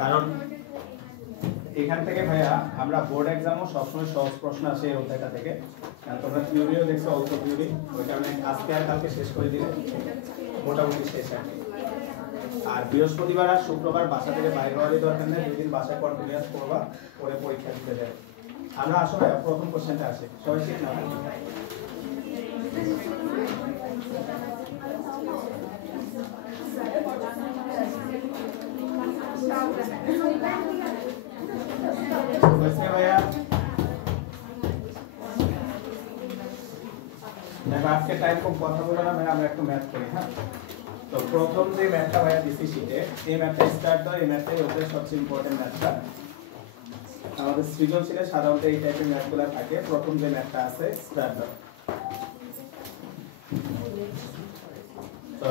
কারণ এখান থেকে ভাইয়া আমরা বোর্ড এক্সামও সবসময় সহজ প্রশ্ন আসে এই অধ্যায়টা থেকে। কারণ তোমরা থিওরিও দেখছো, অল্প থিওরি, ওই কারণে আজকে আর কালকে শেষ করে দিলে মোটামুটি শেষ আর কি। আর বৃহস্পতিবার আর শুক্রবার বাসা থেকে বাইরে হওয়ারই দরকার নেই, দুই দিন বাসায় কন্টিনিউয়াস করবা, পরে পরীক্ষা দিতে যাবে। আমরা আসলে প্রথম কোশ্চেনটা আসি, সবাই ঠিক না? ভাইয়া আজকে টাইম কম, কথা বলে না, আমরা একটু ম্যাথ করি। হ্যাঁ, তো প্রথম যে ম্যাথটা ভাইয়া দিছি শীটে, এই ম্যাথটা স্টার্ট দাও। এই ম্যাথটাই হচ্ছে সবচেয়ে ইম্পর্টেন্ট ম্যাথটা। আমাদের সৃজনশীলে সাধারণত এই টাইপের ম্যাথগুলো থাকে। প্রথম যে ম্যাথটা আছে স্টার্ট দাও। তো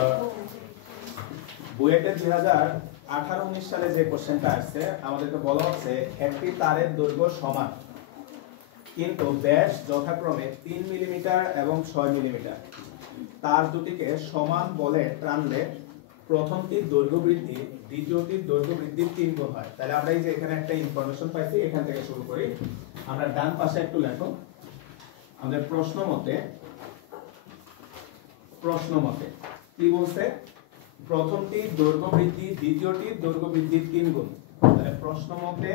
বুয়েটে 2018-19 সালে যে কোশ্চেনটা আসছে, আমাদেরকে বলা হচ্ছে একটি তারের দৈর্ঘ্য সমান কিন্তু ব্যাস যথাক্রমে 3 মিলিমিটার এবং 6 মিলিমিটার। তার দুটিকে সমান বলে টানলে প্রথমটির দৈর্ঘ্য বৃদ্ধি দ্বিতীয়টির দৈর্ঘ্য বৃদ্ধির 3 গুণ হয়। তাহলে আমরা এই যে এখানে একটা ইনফরমেশন পাইছি, এখান থেকে শুরু করি। আমরা ডান পাশে একটু লেখো। আমাদের প্রশ্ন মতে কি বলছে? প্রথমটির দৈর্ঘ্য বৃদ্ধি দ্বিতীয়টির দৈর্ঘ্য বৃদ্ধির 3 গুণ। তাহলে প্রশ্ন মতে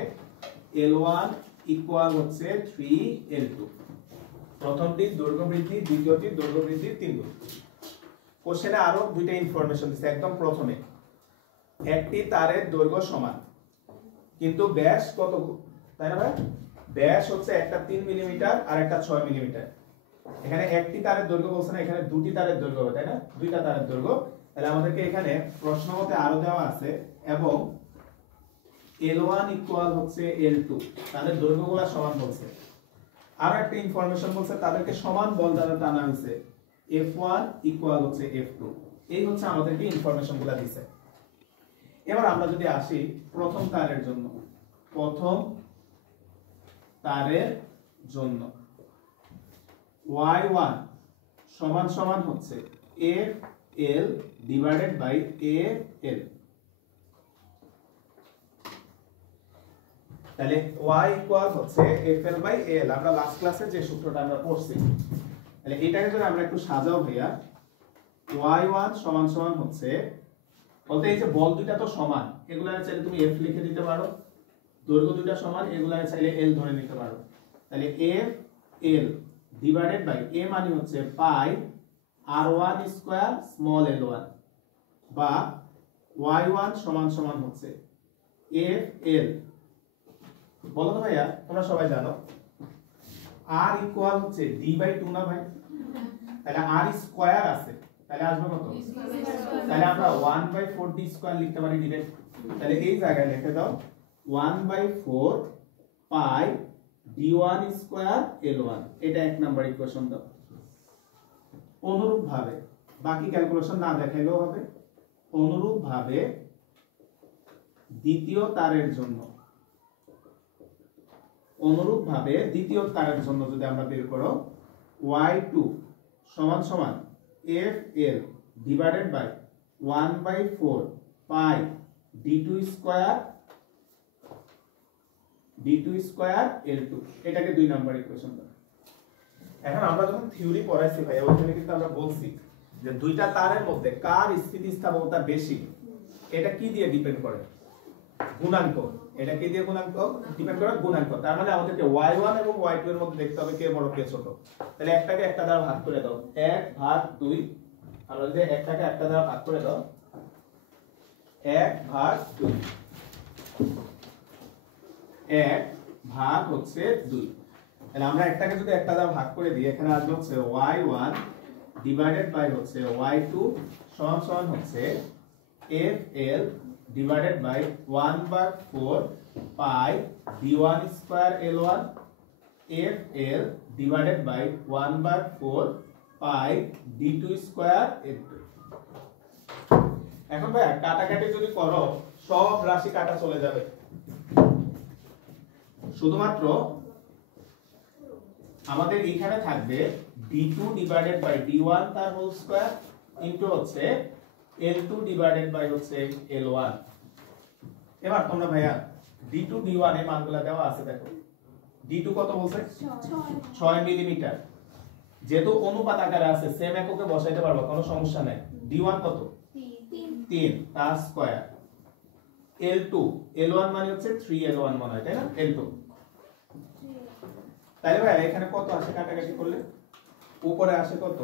L1 ইকুয়াল হচ্ছে 3L2। প্রথমটির দৈর্ঘ্য বৃদ্ধি দ্বিতীয়টির দৈর্ঘ্য বৃদ্ধির 3 গুণ। কোশ্চেনে আরো দুইটা ইনফরমেশন দিচ্ছে। একদম প্রথমে একটি তারের দৈর্ঘ্য সমান কিন্তু ব্যাস কত, তাই না ভাই? ব্যাস হচ্ছে একটা 3 মিলিমিটার আর একটা 6 মিলিমিটার। এখানে একটি তারের দৈর্ঘ্য বলছে না, এখানে দুটি তারের দৈর্ঘ্য হবে, তাই না? দুইটা তারের দৈর্ঘ্য। তাহলে আমাদেরকে এখানে প্রশ্ন মতে আরো দেওয়া আছে এবং L1 ইকুয়াল হচ্ছে L2, তাদের দৈর্ঘ্যগুলো সমান বলছে। আর একটা ইনফরমেশন বলছে তাদেরকে সমান বল দ্বারা টানা হয়েছে, F1 ইকুয়াল হচ্ছে F2। এই হচ্ছে আমাদেরকে ইনফরমেশনগুলো দিছে। এবার আমরা যদি আসি প্রথম তারের জন্য, প্রথম তারের জন্য Y1 সমান সমান হচ্ছে FL ডিভাইডেড বাই AL। তাহলে y ইকুয়াল হচ্ছে FL বাই AL। আমরা লাস্ট ক্লাসে যে সূত্রটা আমরা পড়ছি, তাহলে এটাকে যদি আমরা একটু সাজাও ভাইয়া, y1 সমান সমান হচ্ছে, বলতে এই যে বল দুইটা তো সমান, এগুলা চাইলে তুমি F লিখে দিতে পারো, দৈর্ঘ্য দুইটা সমান, এগুলা চাইলে L ধরে নিতে পারো। তাহলে FL ডিভাইডেড বাই A মানে হচ্ছে পাই R1 স্কয়ার স্মল l1, বা y1 সমান সমান হচ্ছে FL, বলো তো ভাইয়া, তোমরা সবাই জানো r ইকুয়াল হচ্ছে d/2 না ভাই? তাহলে r স্কয়ার আছে, তাহলে আসবে কত? তাহলে আমরা 1/4 d স্কয়ার লিখতে পারি ডিরেক্ট। তাহলে এই জায়গায় লিখে দাও 1/4 পাই d1 স্কয়ার l1। এটা এক নাম্বার ইকুয়েশন দাও। অনুরূপভাবে বাকি ক্যালকুলেশন না দেখাইলেও হবে। অনুরূপভাবে দ্বিতীয় তারের জন্য যদি আমরা বের করো, y2 সমান সমান FL divided by 1/4 pi d2 square l2। এটাকে 2 নাম্বার ইকুয়েশন দাও। এখন আমরা যখন থিওরি পড়াইছি ভাই, ওখানে কিন্তু আমরা বলছি যে দুইটা তারের মধ্যে কার স্থিতিস্থাপকতা বেশি, এটা কি দিয়ে ডিপেন্ড করে? গুণাঙ্ক। এটা কি দিয়ে গুণাঙ্ক ডিপেন্ড করে? গুণাঙ্ক। তার মানে আমাদেরকে y1 এবং y2 এর মধ্যে দেখতে হবে কে বড় কে ছোট। তাহলে একটাকে একটা দ্বারা ভাগ করে দাও, 1/2। আমরা যদি একটাকে একটা দ্বারা ভাগ করে দাও, 1/2, 1 হচ্ছে 2। তাহলে আমরা একটাকে যদি একটা দ্বারা ভাগ করে দিই, এখানে আসবে হচ্ছে y1 ডিভাইডেড বাই হচ্ছে y2 সমান সমান হচ্ছে FL divided by 1/4 pi d1 square l1, FL divided by 1/4 pi d2 square l2। এখন ভাই কাটাকাটি যদি করো, সব রাশি কাটা চলে যাবে, শুধুমাত্র আমাদের এখানে থাকবে d2 ডিভাইডেড বাই d1 তার হোল স্কয়ার ইনটু হচ্ছে L2 ডিভাইডেড বাই হচ্ছে L1। এবার তোমরা ভাইয়া D2 D1 এর মানগুলো দেওয়া আছে দেখো। D2 কত বলছে 6 মিলিমিটার, যেহেতু অনুপাত আকারে আছে সেম এককে বসাইতে পারবো কোনো সমস্যা নাই। D1 কত 3 তার স্কয়ার। L2 L1 মানে হচ্ছে 3L1 মনে হয় তাই না L2। তাহলে ভাই এখানে কত আসে কাটাকাটি করলে উপরে আসে কত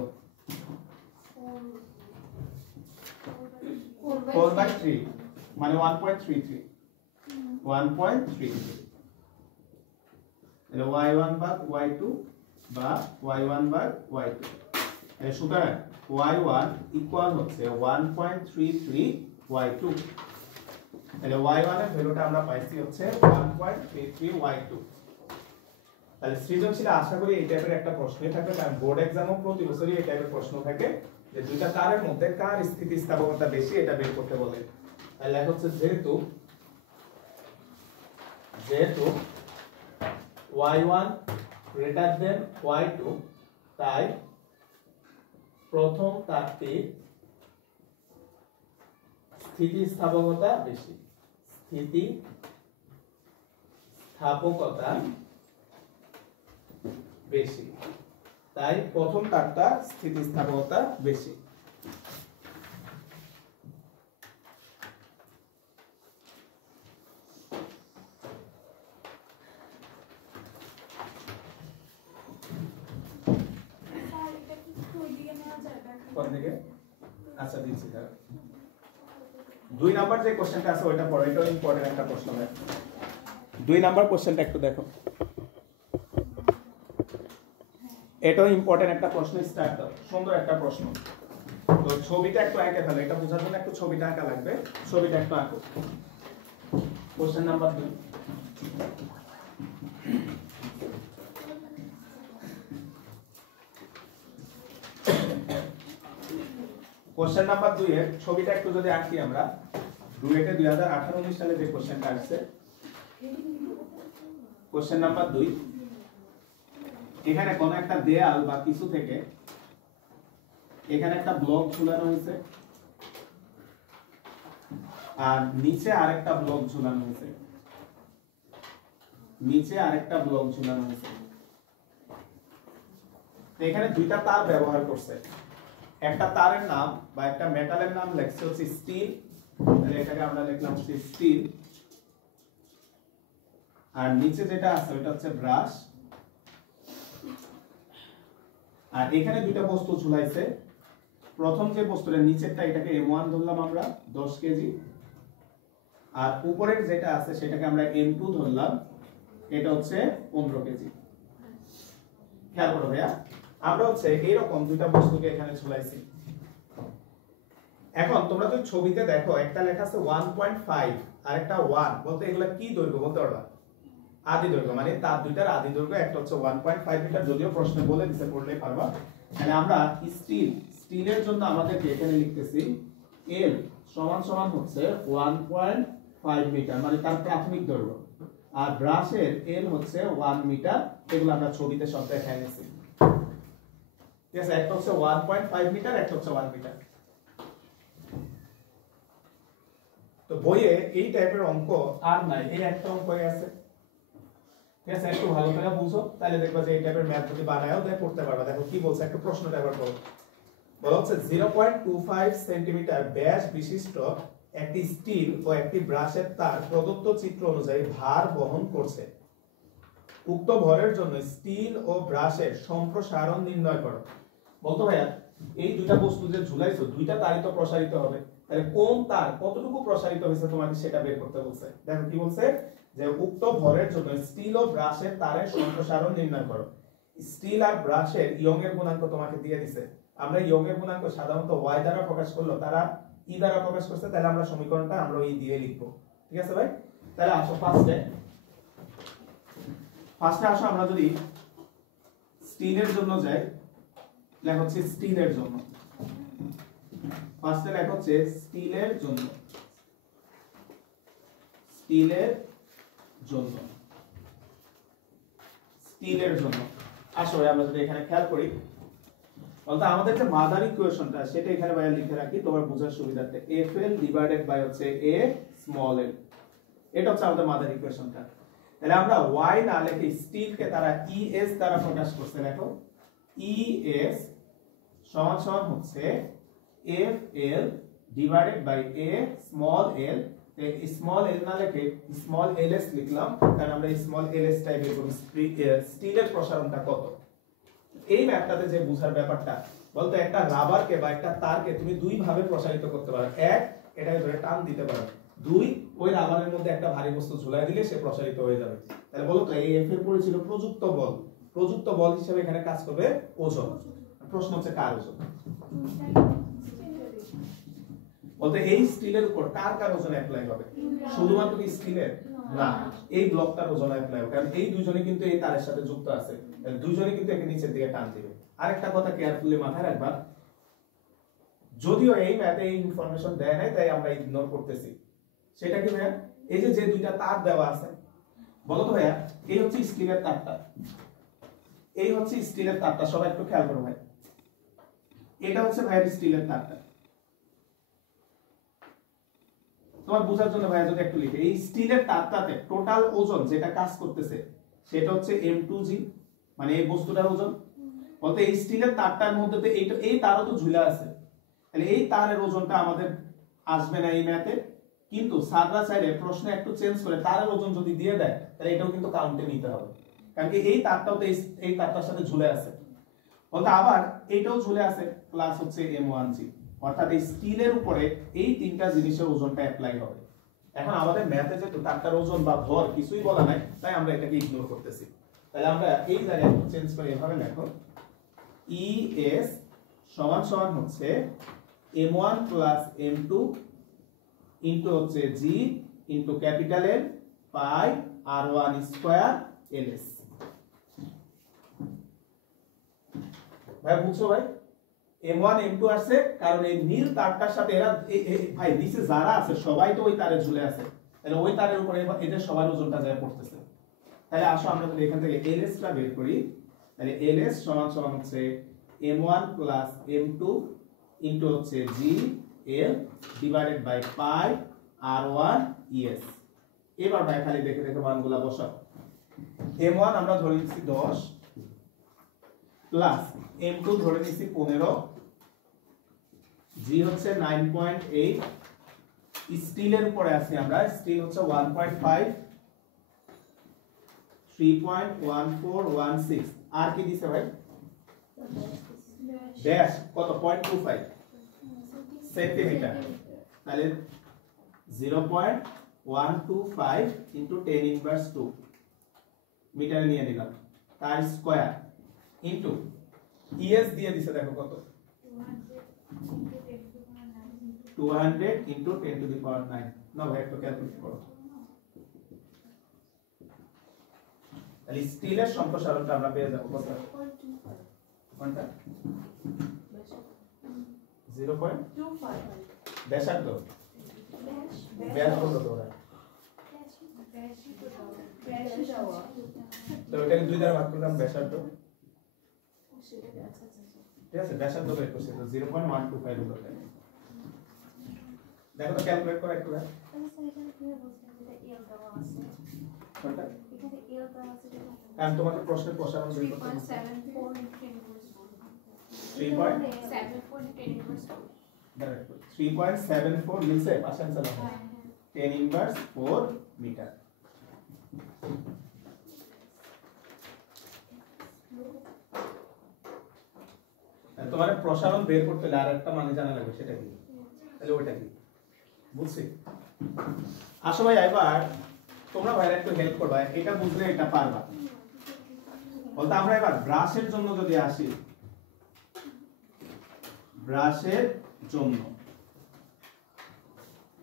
4/3 মানে 1.33 তাহলে y1 ভাগ y2 বা y1 ভাগ y2। তাহলে সুতরাং y1 ইকুয়াল হচ্ছে 1.33 y2। তাহলে y1 এর ভ্যালুটা আমরা পাইছি হচ্ছে 1.33 y2। তাহলে সৃজনশীলে আশা করি এই টাইপের একটা প্রশ্নই থাকবে, কারণ বোর্ড এক্সামও প্রতি বছরই এই টাইপের প্রশ্ন থাকে যে দুইটা তারের মধ্যে কার স্থিতিস্থাপকতা বেশি এটা বের করতে বলে। তাহলে লেখা হচ্ছে যেহেতু y1 গ্রেটার দেন y2 তাই প্রথম তারটির স্থিতিস্থাপকতা বেশি। স্থিতিস্থাপকতা বেশি, তাই প্রথম তারটা স্থিতিস্থাপকতা বেশি। আচ্ছা দিচ্ছি। 2 নাম্বার যে কোশ্চেনটা আছে ওইটা পড়ো, এটাও ইম্পর্টেন্ট একটা প্রশ্ন। 2 নাম্বার কোশ্চেনটা একটু দেখো, এটাও ইম্পর্টেন্ট একটা প্রশ্ন। স্টার্ট দাও, সুন্দর একটা প্রশ্ন। তো ছবিটা একটু আঁকে ফেলো, এটা বোঝার জন্য একটু ছবিটা আঁকা লাগবে। ছবিটা একটু আঁকো। Question number 2। কোশ্চেন নাম্বার 2 এর ছবিটা একটু যদি আঁকি আমরা, 2018-19 সালে যে কোশ্চেনটা আসছে, কোশ্চেন নাম্বার 2, এখানে কোন একটা দেয়াল বা কিছু থেকে এখানে একটা ব্লক ঝুলানো হয়েছে আর নিচে আরেকটা ব্লক ঝুলানো হয়েছে। এখানে দুইটা তার ব্যবহার করছে। একটা তারের নাম বা একটা মেটালের নাম লেখছে হচ্ছে স্টিল, তাহলে এটাকে আমরা লিখলাম হচ্ছে স্টিল। আর নিচে যেটা আছে ওটা হচ্ছে ব্রাশ। আর এখানে দুইটা বস্তু ঝুলাইছে। প্রথম যে বস্তুটা নিচেরটা এটাকে M1 ধরলাম আমরা 10 কেজি, আর উপরের যেটা আছে সেটাকে আমরা M2 ধরলাম, এটা হচ্ছে 15 কেজি। খেয়াল করো ভাইয়া, আমরা হচ্ছে এইরকম দুইটা বস্তুকে এখানে ঝুলাইছি। এখন তোমরা যদি ছবিতে দেখো, একটা লেখা আছে 1.5 আর একটা 1, বলতে এগুলা কি দৈর্ঘ্য বলতে পারবা? আদি দৈর্ঘ্য, মানে তার দুইটার আদি দৈর্ঘ্য। একটা হচ্ছে 1.5 মিটার, যদিও প্রশ্নে বলে দিতে পড়লেই পারবা। তাহলে আমরা স্টিলের জন্য আমাদেরকে এখানে লিখতেছি L সমান সমান হচ্ছে 1.5 মিটার, মানে তার প্রাথমিক দৈর্ঘ্য। আর ব্রাশের L হচ্ছে 1 মিটার। এগুলো আমরা ছবিতে সব দেখাই নিয়েছি, ঠিক আছে? একটা হচ্ছে 1.5 মিটার, একটা হচ্ছে 1 মিটার। তো বইয়ে এই টাইপের অঙ্ক আর নাই, এই একটা অঙ্কই আছে, ঠিক আছে? একটু ভালো করে বুঝো, তাহলে দেখবা যে এই টাইপের ম্যাথ যদি বানায়ও তাই করতে পারবা। দেখো কি বলছে, একটু প্রশ্নটা একবার পড়ো। বলা হচ্ছে 0.25 সেন্টিমিটার ব্যাস বিশিষ্ট একটি স্টিল ও একটি ব্রাশের তার প্রদত্ত চিত্র অনুযায়ী ভার বহন করছে। উক্ত ভরের জন্য স্টিল ও ব্রাশের সম্প্রসারণ নির্ণয় করো। বলতো ভাইয়া, এই দুইটা বস্তু যে ঝুলাইছো, দুইটা তারই তো প্রসারিত হবে, তাহলে কোন তার কতটুকু প্রসারিত হয়েছে তোমাকে সেটা বের করতে বলছে। দেখো কি বলছে, যে উক্ত ভরের জন্য স্টিল ও ব্রাশের তারের সম্প্রসারণ নির্ণয় করো। স্টিল আর ব্রাশের ইয়ং এর গুণাঙ্ক তোমাকে দিয়ে দিছে। আমরা ইয়ং এর গুণাঙ্ক সাধারণত y দ্বারা প্রকাশ করলো, তারা ই দ্বারা প্রকাশ করছে, তাহলে আমরা সমীকরণটা আমরা ই দিয়ে লিখবো, ঠিক আছে ভাই? তাহলে আসো ফার্স্টে আসো, আমরা যদি স্টিলের জন্য যাই, লেখা হচ্ছে স্টিলের জন্য। ফার্স্টে লেখা হচ্ছে স্টিলের জন্য, আসলে আমরা যদি এখানে খেয়াল করি, বলতে আমাদের যে মাদার ইকুয়েশনটা সেটা এখানে ভাইয়া লিখে রাখি তোমার বোঝার সুবিধার্থে FL ডিভাইডেড বাই হচ্ছে A স্মল l, এটা হচ্ছে আমাদের মাদার ইকুয়েশনটা। তাহলে আমরা y না লিখে স্টিল কে তারা ES দ্বারা প্রকাশ করছে। দেখো ES সমান সমান হচ্ছে FL divided by A small l, small l না লিখে স্মল ls লিখলাম কারণ আমরা স্মল ls টাইপের করব স্টিলের প্রসারণটা কত। এই ম্যাপটাতে যে বুঝার ব্যাপারটা বলতে একটা রাবারকে বা একটা তারকে তুমি দুই ভাবে প্রসারিত করতে পারো। এক, এটাকে ধরে টান দিতে পারো। দুই, ওই রাবারের মধ্যে একটা ভারী বস্তু ঝুলাই দিলে সে প্রসারিত হয়ে যাবে। তাহলে বলো তো এই এফ এর পরে ছিল প্রযুক্ত বল, প্রযুক্ত বল হিসেবে এখানে কাজ করবে ওজন। প্রশ্ন হচ্ছে কার ওজন? বলতে এই স্টিলের উপর কার কার ওজন অ্যাপ্লাই হবে? শুধুমাত্র কি স্টিলের না, এই ব্লকটার ওজন অ্যাপ্লাই হবে, কারণ এই দুইজনে কিন্তু এই তারের সাথে যুক্ত আছে, দুইজনে কিন্তু একে নিচের দিকে টান দিবে। আরেকটা কথা কেয়ারফুলি মাথায় রাখবা, যদিও এই ম্যাপে এই ইনফরমেশন দেয় নাই তাই আমরা ইগনোর করতেছি। সেটা কি ভাইয়া? এই যে যে দুইটা তার দেওয়া আছে, বলো তো ভাইয়া, এই হচ্ছে স্টিলের তারটা, এই হচ্ছে স্টিলের তারটা, সবাই একটু খেয়াল করো ভাই। এটা হচ্ছে ভাইয়া স্টিলের তারটা। তোমার বোঝার জন্য ভাইয়া যদি একটু লিখে, এই স্টিলের তারটাতে টোটাল ওজন যেটা কাজ করতেছে সেটা হচ্ছে m2g, মানে এই বস্তুটার ওজন। বলতে এই স্টিলের তারটার মধ্যে তো এই তারও তো ঝুলা আছে, তাহলে এই তারের ওজনটা আমাদের আসবে না এই ম্যাথে। কিন্তু সাররা চাইলে প্রশ্ন একটু চেঞ্জ করে তারের ওজন যদি দিয়ে দেয় তাহলে এটাও কিন্তু কাউন্টে নিতে হবে, কারণ কি এই তারটাও তো এই তারটার সাথে ঝুলে আছে। বলতে আবার এইটাও ঝুলে আছে, প্লাস হচ্ছে m1g, অর্থাৎ এই স্টিলের উপরে এই তিনটা জিনিসের ওজনটা অ্যাপ্লাই হবে। এখন আমাদের ম্যাথে যেহেতু তারটার ওজন বা ভর কিছুই বলা নাই তাই আমরা এটাকে ইগনোর করতেছি। তাহলে আমরা এই জায়গায় একটু চেঞ্জ করে এভাবে লেখো, ES সমান সমান হচ্ছে m1 প্লাস m2 ইনটু হচ্ছে g ইনটু ক্যাপিটাল L পাই r1 স্কয়ার ls। ভাই বুঝছো ভাই? m1 m2 আসছে কারণ এই নীল তারটার সাথে এরা ভাই নিচে যারা আছে সবাই তো ওই তারে ঝুলে আছে, তাহলে ওই তারের উপরে এদের সবার ওজনটা যায় পড়তেছে। তাহলে আসো আমরা যদি এখান থেকে ls টা বের করি, তাহলে ls সমান সমান হচ্ছে m1 প্লাস m2 ইনটু হচ্ছে g l divided by pi r1 es। এবার ভাই খালি দেখে দেখে মানগুলা বসাও। m1 আমরা ধরে নিচ্ছি 10 প্লাস m2 ধরে নিচ্ছি 15, g হচ্ছে 9.8, স্টিলের উপরে আছি আমরা, স্টিল হচ্ছে 1.5, 3.1416, আর কি দিছে ভাই? ড্যাশ কত? 0.25 সেন্টিমিটার, তাহলে 0.125 ইনটু 10 ইনভার্স 2 মিটারে নিয়ে নিলাম, তার স্কয়ার ইনটু ES দিয়ে দিছে দেখো কত, 200 ইনটু 10 টু দি পাওয়ার 9। নাও ভাই একটু ক্যালকুলেট করো। তাহলে স্টিলের সম্প্রসারণটা আমরা পেয়ে যাব কত? কোনটা? 0.25 ব্যাসার্ধ, ব্যাস কত তোরা? তো এটাকে দুই দ্বারা ভাগ করলাম ব্যাসার্ধ, ঠিক আছে? ব্যাসার্ধ বের করছি তো 0.125 হলো। দেখো তো ক্যালকুলেট করে একটু ভাই। কোনটা? কারণ তোমাকে প্রশ্নের প্রসারণ বের করতে হবে। 3.74 মিলছে পাশে আনসার হবে 10 ইনভার্স 4 মিটার। তোমার প্রসারণ বের করতে হলে আরেকটা মানে জানা লাগবে, সেটা কি? তাহলে ওইটা কি বুঝছি? আসো ভাই এবার তোমরা ভাইরা একটু হেল্প করবা, এটা বুঝলে এটা পারবা। বলতে আমরা এবার ব্রাশের জন্য যদি আসি, ব্রাশের জন্য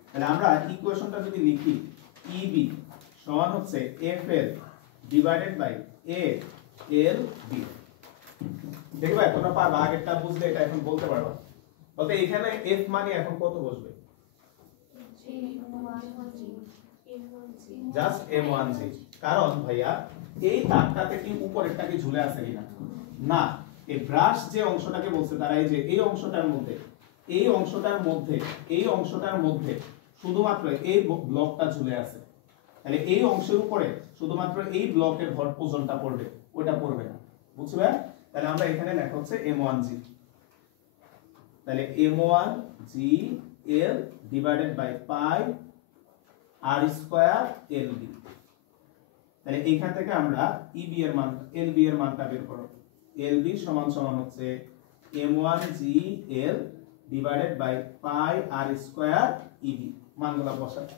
তাহলে আমরা ইকুয়েশনটা যদি লিখি, EB সমান হচ্ছে FL ডিভাইডেড বাই ALB। দেখবে তোমরা পারবা, আগেরটা বুঝলে এটা এখন বলতে পারবা। বলতে এখানে F মানে এখন কত বসবে? জাস্ট m1g, কারণ ভাইয়া এই তারটাতে কি উপরেরটা কি ঝুলে আছে কিনা? না, এই ব্রাশ যে অংশটাকে বলছে তারা এই যে এই অংশটার মধ্যে শুধুমাত্র এই ব্লকটা ঝুলে আছে, তাহলে এই অংশের উপরে শুধুমাত্র এই ব্লকের ভর ওজনটা পড়বে, ওটা পড়বে না, বুঝবে? তাহলে আমরা এখানে লেখা হচ্ছে m1g, তাহলে m1g(L) divided by pi r square LB। তাহলে এইখান থেকে আমরা EB এর মান LB এর মানটা বের করব। LB সমান সমান হচ্ছে m1g(L) divided by pi r square EB, মানগুলো বসাতে।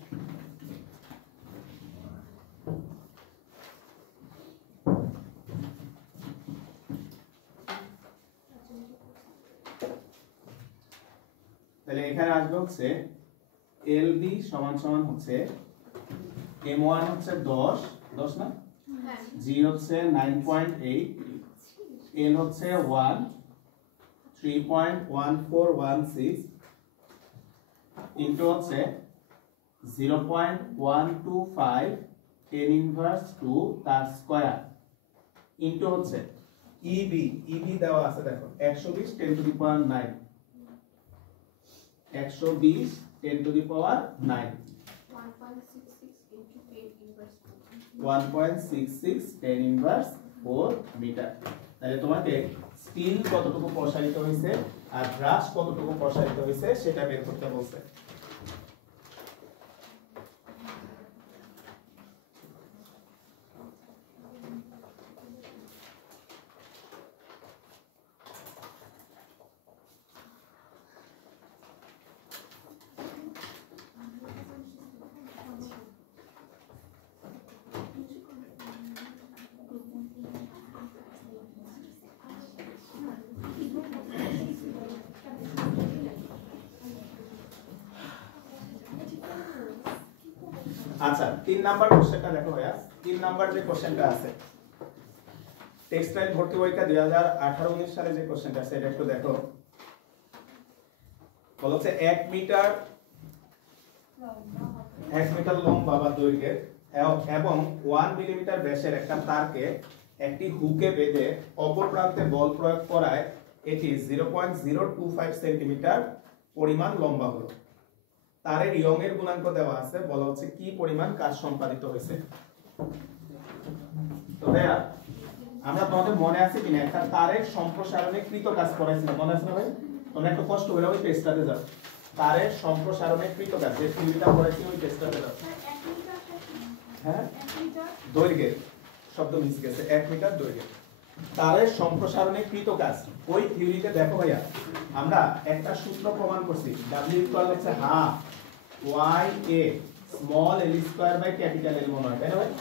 তাহলে এখানে আসবে হচ্ছে LB সমান সমান হচ্ছে m1 হচ্ছে 10 না, g হচ্ছে 9.8, L হচ্ছে 1 3.1416 ইনটু হচ্ছে 0.125 10 ইনভার্স 2 তার স্কয়ার ইনটু হচ্ছে EB দেওয়া আছে দেখো 120 10 to the power 9, 120 10 to the power 9, 1.66 10 inverse 4 metre. তাহলে তোমাকে স্টিল কতটুকু প্রসারিত হয়েছে আর ব্রাশ কতটুকু প্রসারিত হয়েছে সেটা বের করতে বলছে। আচ্ছা 3 নাম্বার কোশ্চেনটা দেখো ভাইয়া, 3 নাম্বার যে কোশ্চেনটা আছে টেক্সটাইল ভর্তি পরীক্ষা 2018-19 সালে যে কোশ্চেনটা আছে এটা একটু দেখো। বলছে 1 মিটার লম্বা বা দৈর্ঘ্যের এবং 1 মিলিমিটার ব্যাসের একটা তারকে একটি হুকে বেঁধে অপর প্রান্তে বল প্রয়োগ করায় এটি 0.025 সেন্টিমিটার পরিমাণ লম্বা হলো। তারের ইয়ং এর গুণাঙ্ক দেওয়া আছে, বলা হচ্ছে কি পরিমাণ কাজ সম্পাদিত হয়েছে। তো ভাইয়া আমরা তোমাদের মনে আছে কিনা একটা তারের সম্প্রসারণে কৃত কাজ করাইছিলাম, মনে আছে না ভাই? তোমরা একটু কষ্ট করে ওই পেজটাতে যাও, তারের সম্প্রসারণে কৃত কাজ যে থিওরিটা পড়াইছি ওই পেজটাতে যাও। হ্যাঁ দৈর্ঘ্যের শব্দ মিস গেছে, 1 মিটার দৈর্ঘ্য তারের সম্প্রসারণে কৃত কাজ। ওই থিওরিতে দেখো ভাইয়া আমরা একটা সূত্র প্রমাণ করছি, W ইকুয়াল হচ্ছে half YA small l square by capital L মনে হয়, তাই না ভাই?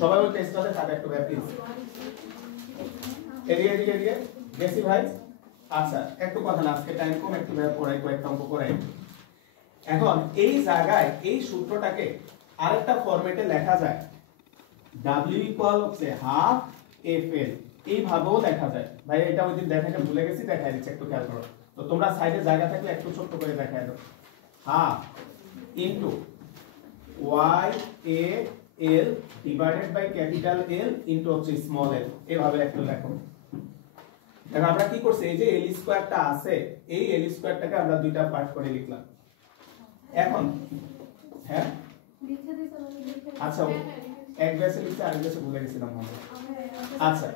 সবাই ওই টেস্টটাতে থাকে একটু প্র্যাকটিস এদিকে গেছি ভাই। আচ্ছা একটু কথা না, আজকে টাইম কম, একটু ভাই পড়াই কয়েকটা অঙ্ক করাই। এখন এই জায়গায় এই সূত্রটাকে আরেকটা ফরম্যাটে লেখা যায়, W ইকুয়াল হচ্ছে হাফ FL, এইভাবেও লেখা যায় ভাই। এটা ওই দিন দেখাতে ভুলে গেছি, দেখাই দিচ্ছি, একটু খেয়াল করো। তো তোমরা সাইডে জায়গা থাকলে একটু ছোট করে দেখাই দাও। Half into YAL divided by capital L into হচ্ছে স্মল l, এভাবে একটু লেখো। এখন আমরা কি করছি, এই যে L স্কয়ারটা আছে এই L স্কয়ারটাকে আমরা দুইটা পার্ট করে লিখলাম। এখন হ্যাঁ আচ্ছা এক ব্যাসে লিখতে আরেক ব্যাসে ভুলে গেছিলাম আমরা। আচ্ছা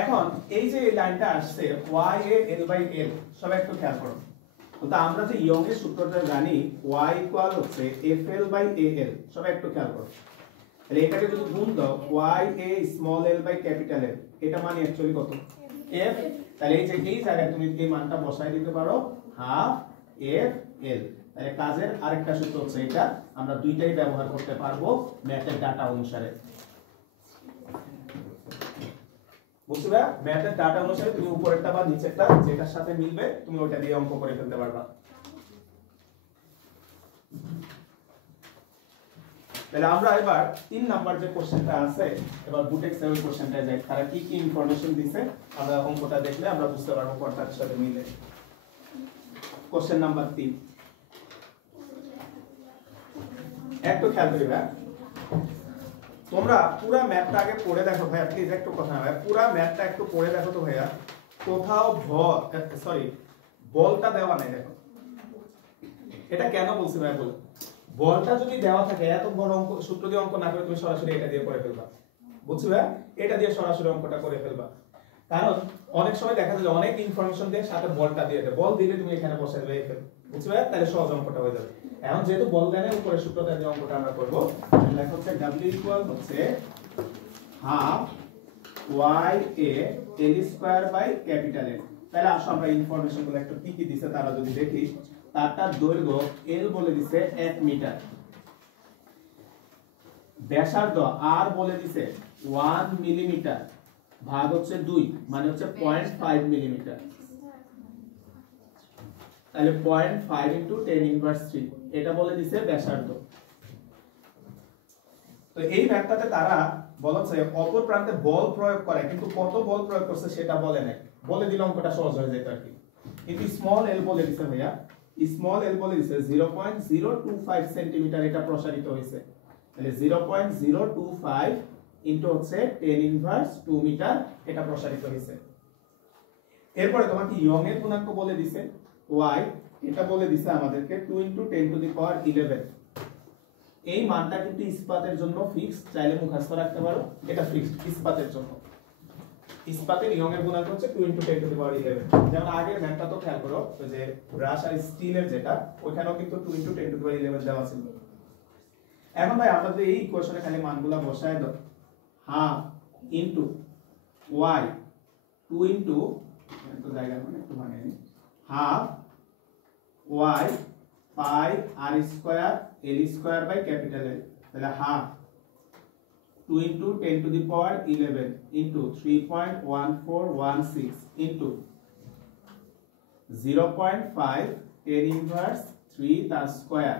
এখন এই যে লাইনটা আসছে YAL/L, সবাই একটু খেয়াল করো। তো আমরা যে ইয়ং এর সূত্রটা জানি y ইকুয়াল হচ্ছে FL/AL, সবাই একটু খেয়াল করো। তাহলে এটাকে যদি গুণ দাও YA small l by capital L, এটা মানে অ্যাকচুয়ালি কত F। তাহলে এই যে এই জায়গায় তুমি এই মানটা বসাই দিতে পারো হাফ FL। তাহলে কাজের আরেকটা সূত্র হচ্ছে এটা, আমরা দুইটাই ব্যবহার করতে পারবো ম্যাথের ডাটা অনুসারে। বুঝছো? ম্যাথের ডাটা অনুসারে তুমি উপরেরটা বা নিচেরটা যেটার সাথে মিলবে তুমি ওটা দিয়ে অঙ্ক করে ফেলতে পারবা। তাহলে আমরা এবার 3 নাম্বার যে কোশ্চেনটা আছে, এবার বুটেক্স এর কোশ্চেনটায় যাই। তারা কি কি ইনফরমেশন দিয়েছে আমরা অঙ্কটা দেখলে আমরা বুঝতে পারবো কোনটার সাথে মিলে। কোশ্চেন নাম্বার 3 একটু খেয়াল করিবা। তোমরা পুরা ম্যাথটা আগে পড়ে দেখো ভাইয়া, প্লিজ একটু কথা না ভাইয়া, পুরা ম্যাথটা একটু পড়ে দেখো তো ভাইয়া, কোথাও বলটা দেওয়া নাই। দেখো এটা কেন বলছি ভাইয়া, বল বলটা যদি দেওয়া থাকে এত বড় অঙ্ক সূত্র দিয়ে অঙ্ক না করে তুমি সরাসরি এটা দিয়ে করে ফেলবা, বুঝছো ভাইয়া? এটা দিয়ে সরাসরি অঙ্কটা করে ফেলবা। কারণ অনেক সময় দেখা যায় অনেক ইনফরমেশন দিয়ে সাথে বলটা দিয়ে দেয়, বল দিলে তুমি এখানে বসে দেবে ফেল, বুঝছো ভাইয়া? তাহলে সহজ অঙ্কটা হয়ে যাবে। এখন যেহেতু বল দেয় না, উপরে সূত্রটা দিয়ে অঙ্কটা আমরা করব। লেখা হচ্ছে w ইকুয়াল হচ্ছে half y a l square by capital L। তাহলে আসো আমরা ইনফরমেশন গুলো একটু কি কি দিছে তারা যদি দেখি। তারটার দৈর্ঘ্য l বলে দিছে 1 মিটার, ব্যাসার্ধ r বলে দিছে 1 মিলিমিটার, ভাগ হচ্ছে 2 মানে হচ্ছে 0.5 মিলিমিটার। তাহলে 0.5 ইনটু 10 ইনভার্স 3 এটা বলে দিছে ব্যাসার্ধ। তো এই ম্যাথটাতে তারা বলছে অপর প্রান্তে বল প্রয়োগ করে, কিন্তু কত বল প্রয়োগ করছে সেটা বলে নাই, বলে দিলে অঙ্কটা সহজ হয়ে যেত আর কি। কিন্তু স্মল এল বলে দিছে ভাইয়া, স্মল এল বলে দিছে 0.025 সেন্টিমিটার এটা প্রসারিত হয়েছে। তাহলে 0.025 ইনটু হচ্ছে 10 ইনভার্স 2 মিটার এটা প্রসারিত হয়েছে। এরপরে তোমাকে ইয়ং এর গুণাঙ্ক বলে দিছে y, এটা বলে দিছে আমাদেরকে 2 ইনটু 10 টু দি পাওয়ার 11। এই মানটা কিন্তু ইস্পাতের জন্য ফিক্সড, চাইলে মুখস্থ রাখতে পারো, এটা ফিক্সড ইস্পাতের জন্য। ইস্পাতের ইয়ং এর গুণাঙ্ক হচ্ছে 2 ইনটু 10 টু দি পাওয়ার 11। যেমন আগের ম্যাথটা তো খেয়াল করো, ওই যে ব্রাশ আর স্টিলের যেটা, ওখানেও কিন্তু 2 ইনটু 10 টু দি পাওয়ার 11 দেওয়া ছিল। এখন ভাই আমরা যদি এই ইকুয়েশনে খালি মানগুলো বসায় দাও, হাফ ইনটু y 2 ইনটু তো জায়গা মানে একটু বানিয়ে নিই, half y pi r square l square by capital L। তাহলে half 2 into 10 to the power 11 into 3.1416 into 0.5 10 inverse 3 তার স্কয়ার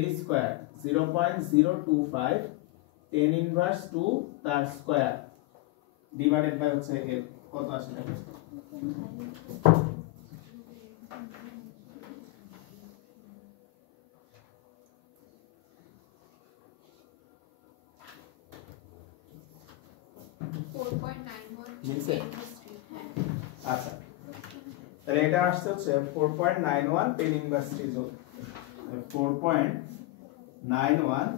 l স্কয়ার 0.025 10 ইনভার্স 2 তার স্কয়ার ডিভাইডেড বাই হচ্ছে l। কত আসে দেখো, 4.91 আচ্ছা, তাহলে এটা আসছে হচ্ছে 4.91 10 ইনভার্স 3 জুল। 4.91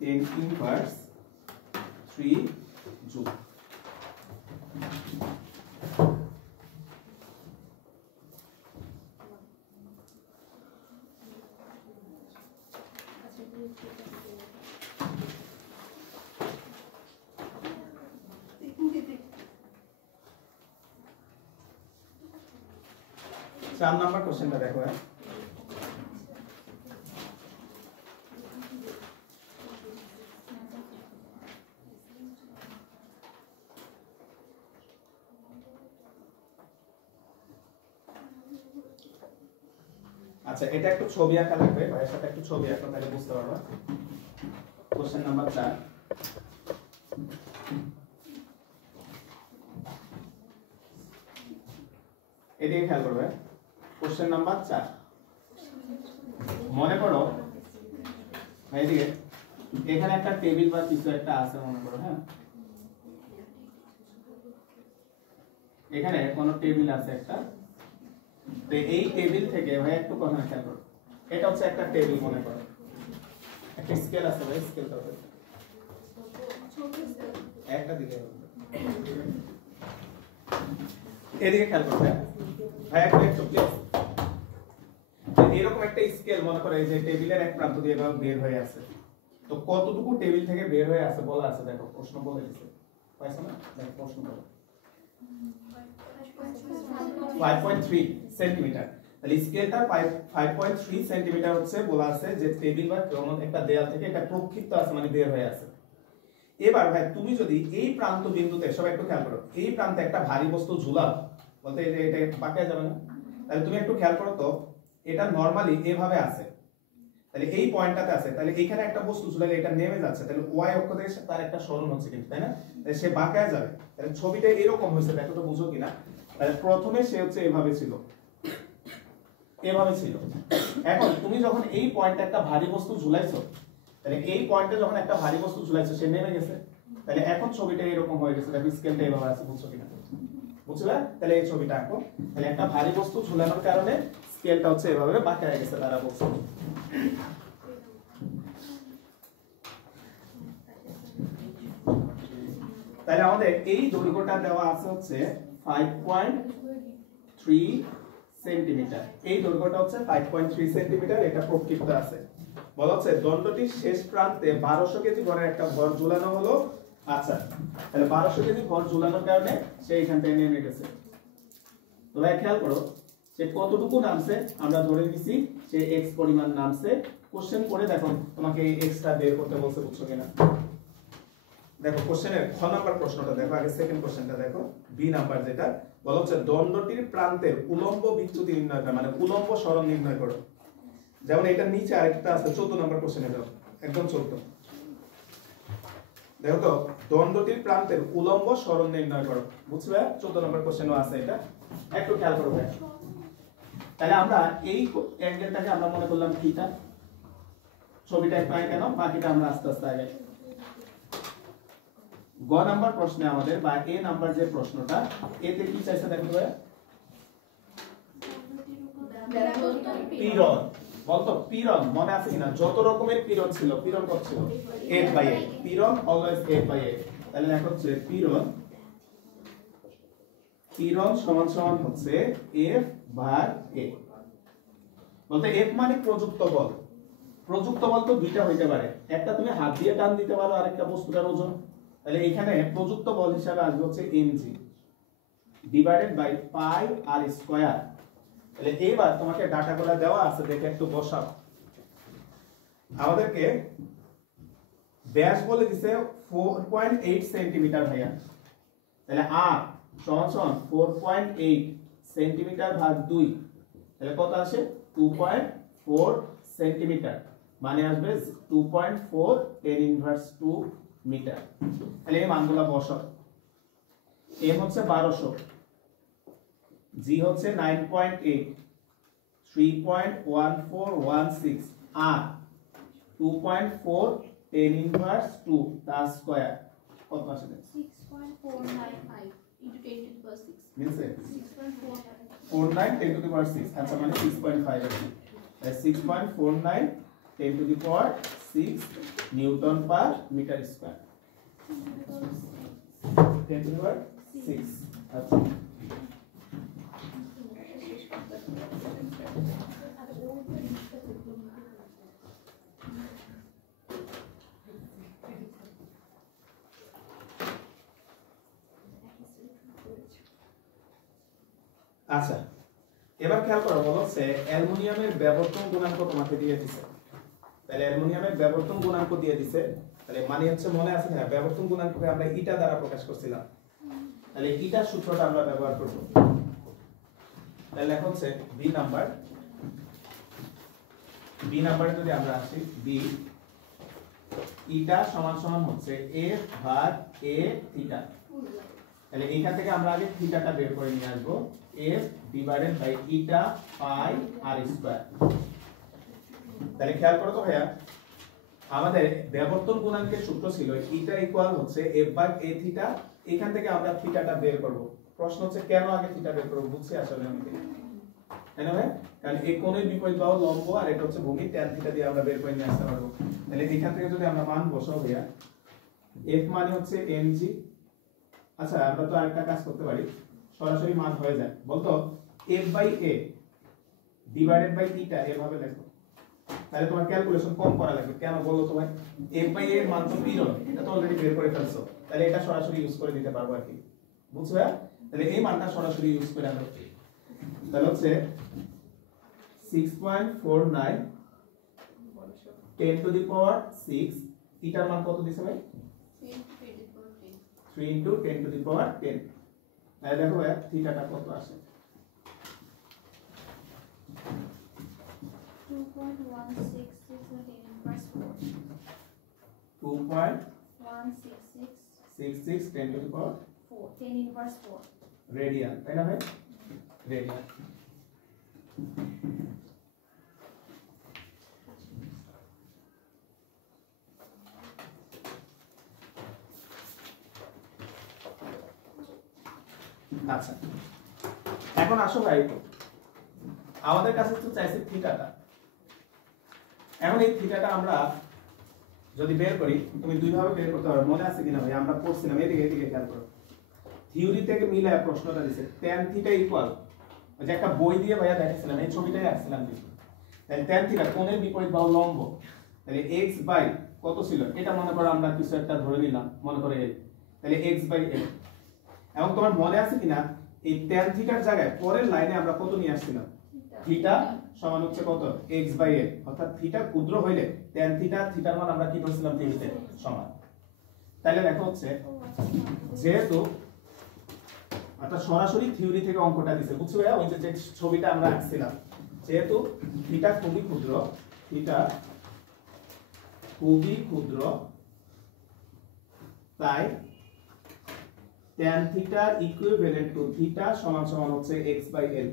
10 inverse 3 joule. चार नंबर क्वेश्चन का देखो है, আচ্ছা এটা একটু ছবি আঁকা লাগবে, ভাইয়ের সাথে একটু ছবি আঁকো তাহলে বুঝতে পারবা। কোশ্চেন নাম্বার 4, এদিকে খেয়াল করবে। কোশ্চেন নাম্বার 4, মনে করো এদিকে এখানে একটা টেবিল বা কিছু একটা আছে মনে করো, হ্যাঁ এখানে কোন টেবিল আছে একটা, তো এই টেবিল থেকে ভাই একটু কথা খেয়াল করো, এটা হচ্ছে একটা টেবিল মনে করো, একটা স্কেল আছে ভাই, স্কেল করবে একটা দিকে, এদিকে খেয়াল করবে ভাই একটু প্লিজ। এরকম একটা স্কেল মনে করো এই যে টেবিলের এক প্রান্ত দিয়ে বের হয়ে আছে, তো কতটুকু টেবিল থেকে বের হয়ে আছে বলা আছে, দেখো প্রশ্ন বলে দিছে, পাইছো না? দেখো প্রশ্ন বলো 5.3 সেন্টিমিটার। তাহলে স্কেলটা 5.3 সেন্টিমিটার হচ্ছে বলা আছে যে টেবিল বা কোনো একটা দেয়াল থেকে এটা প্রক্ষিপ্ত আছে মানে বের হয়ে আছে। এবার ভাই তুমি যদি এই প্রান্ত বিন্দুতে, সবাই একটু খেয়াল করো, এই প্রান্তে একটা ভারী বস্তু ঝুলাও, বলতে এটা পাকায় যাবে না, তাহলে তুমি একটু খেয়াল করো তো এটা নরমালি এভাবে আছে, তাহলে এই পয়েন্টটাতে আছে, তাহলে এখানে একটা বস্তু ঝুলালে এটা নেমে যাচ্ছে, তাহলে ওয়াই অক্ষ থেকে তার একটা সরণ হচ্ছে কিন্তু, তাই না? তাহলে সে বাঁকায় যাবে, তাহলে ছবিটা এরকম হয়েছে, দেখো তো বুঝো কিনা। তাহলে প্রথমে সে হচ্ছে এভাবে ছিল, এভাবে ছিল। এখন তুমি যখন এই পয়েন্টে একটা ভারী বস্তু ঝুলাইছো, তাহলে এই পয়েন্টে যখন একটা ভারী বস্তু ঝুলাইছে সে নেমে গেছে, তাহলে এখন ছবিটা এরকম হয়ে গেছে, দেখো স্কেলটা এভাবে আছে, বুঝছো কিনা? বুঝলে? তাহলে এই ছবিটা আঁকো। তাহলে একটা ভারী বস্তু ঝুলানোর কারণে স্কেলটা হচ্ছে এভাবে বাঁকা হয়ে গেছে তারা বলছে। তাহলে আমাদের এই দৈর্ঘ্যটা দেওয়া আছে হচ্ছে 5.3 সেন্টিমিটার। এই দৈর্ঘ্যটা হচ্ছে 5.3 সেন্টিমিটার, এটা প্রক্ষিপ্ত আছে। বলা হচ্ছে দণ্ডটির শেষ প্রান্তে 1200 কেজি ভরের একটা ভর ঝুলানো হলো। আচ্ছা, তাহলে 1200 কেজি ভর ঝুলানোর কারণে সে এখান থেকে নেমে গেছে। তো ভাই খেয়াল করো সে কতটুকু নামছে, আমরা ধরে নিছি সে x পরিমাণ নামছে। কোশ্চেন করে দেখো তোমাকে এই x টা বের করতে বলছে, বুঝছো কিনা? দেখো কোশ্চেনের খ নাম্বার প্রশ্নটা দেখো, আগে সেকেন্ড কোশ্চেনটা দেখো, বি নাম্বার যেটা বলা হচ্ছে দণ্ডটির প্রান্তের উলম্ব বিচ্যুতি নির্ণয় করো, মানে উলম্ব সরণ নির্ণয় করো। যেমন এটা নিচে আরেকটা আছে 14 নাম্বার কোশ্চেনে দাও, একদম 14। দেখো তো দণ্ডটির প্রান্তের উলম্ব সরণ নির্ণয় করো, বুঝবে? 14 নাম্বার কোশ্চেনও আছে এটা, একটু খেয়াল করো ভাই। তাহলে আমরা এই অ্যাঙ্গেলটাকে আমরা মনে করলাম থিটা, ছবিটা একটু আগে কেন, বাকিটা আমরা আস্তে আস্তে আগে। গ নাম্বার প্রশ্নে আমাদের বা এ নাম্বার যে প্রশ্নটা, এতে কি চাইছে দেখো ভাই? পীড়ন। বলতো পীড়ন মনে আছে কিনা? যত রকমের পীড়ন ছিল, পীড়ন কত ছিল? 8/8। পীড়ন অলওয়েজ 8/8। তাহলে লেখা হচ্ছে পীড়ন, পীড়ন সমান সমান হচ্ছে F/A। বলতে F মানে প্রযুক্ত বল। প্রযুক্ত বল তো দুইটা হইতে পারে, একটা তুমি হাত দিয়ে টান দিতে পারো, আরেকটা বস্তুটার ওজন। তাহলে এখানে প্রযুক্ত বল হিসাবে আসবে হচ্ছে mg divided by pi R square. তাহলে এইবার তোমাকে ডাটাগুলো দেওয়া আছে, দেখে একটু বসাও। আমাদেরকে ব্যাস বলে দিছে 4.8 সেন্টিমিটার ভাইয়া। তাহলে r সমান সমান 4.8 সেন্টিমিটার ভাগ 2, তাহলে কত আসে? 2.4 সেন্টিমিটার, মানে আসবে 2.4 10 ইনভার্স 2 মিটার। তাহলে এই মানগুলো বসাও। m হচ্ছে 1200, g হচ্ছে 9.8, 3.1416, r 2.4 10 ইনভার্স 2 তার স্কয়ার কত আসে? 6.495 into 10 to the power 6 মিলছে? 6.49 10 to the power 6, আচ্ছা মানে 6.5 আছে। 6.49 10 to the power 6 newton per metre square, 10 to the power 6। আচ্ছা আচ্ছা এবার খেয়াল করো, বলা হচ্ছে অ্যালুমিনিয়ামের বিবর্তন গুণাঙ্ক তোমাকে দিয়ে দিছে। তাহলে অ্যালুমিনিয়ামের বিবর্তন গুণাঙ্ক দিয়ে দিছে, তাহলে মানে হচ্ছে মনে আছে না বিবর্তন গুণাঙ্ককে আমরা ইটা দ্বারা প্রকাশ করছিলাম। তাহলে ইটার সূত্রটা আমরা ব্যবহার করব। তাহলে লেখা হচ্ছে বি নাম্বারে যদি আমরা আসি, বি ইটা সমান সমান হচ্ছে f ভাগ a থিটা। তাহলে এখান থেকে আমরা আগে থিটাটা বের করে নিয়ে আসবো, f divided by eta pi R square. তাহলে খেয়াল করো তো ভাইয়া, আমাদের বিবর্তন গুণাঙ্কের সূত্র ছিল ইটা ইকুয়াল হচ্ছে f ভাগ a থিটা। এখান থেকে আমরা থিটাটা বের করব। প্রশ্ন হচ্ছে কেন আগে থিটা বের করব, বুঝছি আসলে আমি, তাই না ভাই? কারণ এই কোণের বিপরীত বাহু লম্ব, আর এটা হচ্ছে ভূমি, tan থিটা দিয়ে আমরা বের করে নিয়ে আসতে পারবো। তাহলে এখান থেকে যদি আমরা মান বসাও ভাইয়া, f মানে হচ্ছে mg। আচ্ছা আমরা তো আরেকটা কাজ করতে পারি, সরাসরি মান হয়ে যায়। বলতো f by a divided by eta, এভাবে লেখো। তাহলে তোমার ক্যালকুলেশন কম করা লাগবে। কেন বলো তো ভাই? f বাই a এর মান তো পীড়ন, এটা তো অলরেডি বের করে ফেলছো, তাহলে এটা সরাসরি ইউজ করে দিতে পারবো আর কি, বুঝছো ভাই? তাহলে এই মানটা সরাসরি ইউজ করে আমরা, তাহলে হচ্ছে 6.49 10 টু দি পাওয়ার 6, ইটার মান কত দিছে ভাই? 3 into 10 to the power 10। তাহলে দেখো ভাই থিটাটা কত আসে? 2.166 10 to the power 4 10 inverse 4 radian, তাই না ভাই? রেডিয়ান। আচ্ছা এখন আসো ভাই আমাদের কাছে তো চাইছে থিটাটা এখন এই থিটাটা আমরা যদি বের করি তুমি দুই ভাবে বের করতে পারো মনে আছে কিনা ভাই আমরা পড়ছিলাম এদিকে এদিকে খেয়াল করো থিওরি থেকে মিলে প্রশ্নটা দিছে tan থিটা ইকুয়াল ওই যে একটা বই দিয়ে ভাইয়া দেখাছিলাম এই ছবিটাই আঁকছিলাম দিই তাহলে tan থিটা কোণের বিপরীত বাহু লম্ব তাহলে x বাই কত ছিল এটা মনে করো আমরা কিছু একটা ধরে নিলাম মনে করে l তাহলে x বাই l এবং তোমার মনে আছে কিনা এই tan থিটার জায়গায় পরের লাইনে আমরা কত নিয়ে আসছিলাম থিটা সমান হচ্ছে কত x বাই l অর্থাৎ থিটা ক্ষুদ্র হইলে tan থিটা থিটার মান আমরা কি বলছিলাম থিওরিতে সমান তাহলে দেখো হচ্ছে যেহেতু অর্থাৎ সরাসরি থিওরি থেকে অঙ্কটা দিছে বুঝছো ভাইয়া ওই যে ছবিটা আমরা আঁকছিলাম যেহেতু থিটা খুবই ক্ষুদ্র থিটা খুবই ক্ষুদ্র তাই tan theta equivalent to theta সমান সমান হচ্ছে x বাই l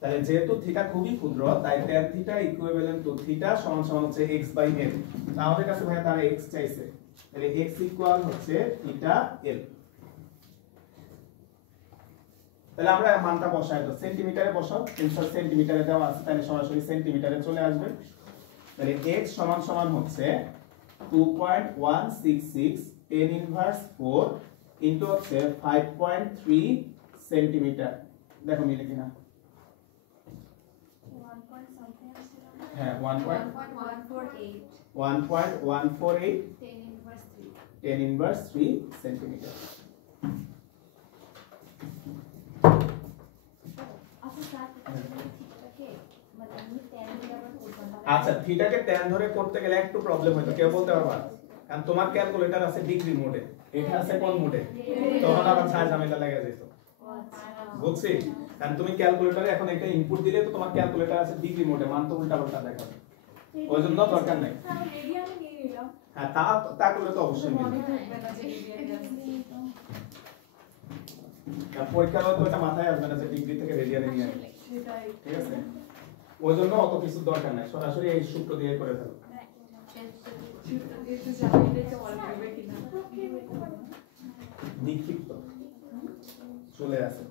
তাহলে যেহেতু থিটা খুবই ক্ষুদ্র তাই tan theta equivalent to theta সমান সমান হচ্ছে x বাই l আমাদের কাছে ভাই তারা x চাইছে তাহলে x ইকুয়াল হচ্ছে থিটা l তাহলে আমরা মানটা বসাই দাও সেন্টিমিটারে বসাও 300 সেন্টিমিটারে দেওয়া আছে তাহলে সরাসরি সেন্টিমিটারে চলে আসবে তাহলে x সমান সমান হচ্ছে 2.166 tan ইনভার্স 4 ইনটু হচ্ছে 5.3 সেন্টিমিটার দেখো মিলে কিনা হ্যাঁ 1.148 tan ইনভার্স 3 সেন্টিমিটার আচ্ছা থিটাকে tan ধরে করতে গেলে একটু প্রবলেম হয়তো কেউ বলতে পারবা কারণ তোমার ক্যালকুলেটর আছে ডিগ্রি মোডে এটা আছে কোন মোডে তখন আবার ঝামেলা লেগে যেত বুঝছি কারণ তুমি ক্যালকুলেটরে এখন এটা ইনপুট দিলে তো তোমার ক্যালকুলেটর আছে ডিগ্রি মোডে মান তো উল্টাপাল্টা দেখাবে ওইজন্য দরকার নাই হ্যাঁ তা করলে তো অবশ্যই মিলবে পরীক্ষার তো এটা মাথায় আসবে না যে ডিগ্রি থেকে রেডিয়ানে নিয়ে আসবে ঠিক আছে ওই জন্য অত কিছু দরকার নাই সরাসরি এই সূত্র দিয়ে করে ফেলো নিক্ষিপ্ত চলে আসে